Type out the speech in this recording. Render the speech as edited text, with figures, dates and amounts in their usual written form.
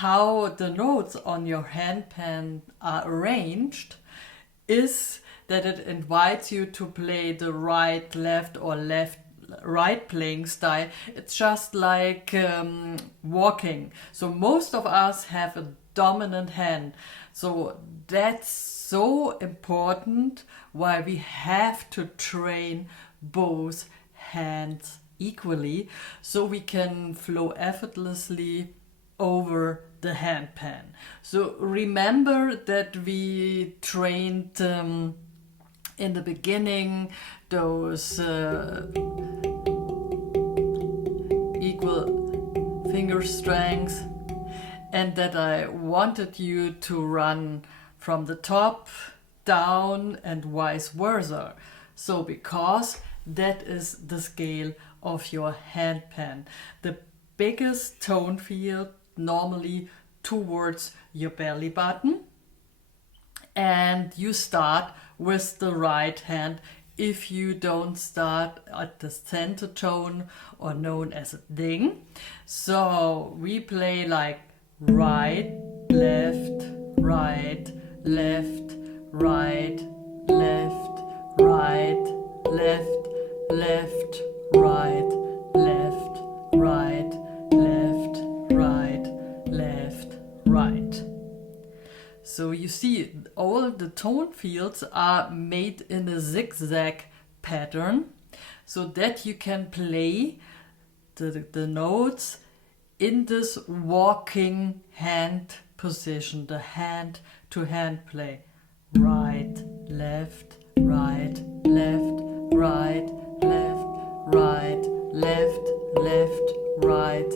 how the notes on your handpan are arranged is that it invites you to play the right, left, or left, right playing style. It's just like walking. So most of us have a dominant hand. So that's so important why we have to train both hands equally so we can flow effortlessly over the handpan. So remember that we trained in the beginning those equal finger strengths, and that I wanted you to run from the top down and vice versa. So because that is the scale of your handpan, the biggest tone field normally towards your belly button, and you start with the right hand if you don't start at the center tone, or known as a ding. So we play like right, left, right, left, right, left, right, left, left, right, left, right, left, right, left, right. So you see, all the tone fields are made in a zigzag pattern so that you can play the notes in this walking hand position, the hand to hand play. Right, left, right, left, right, left, right, left, left, right,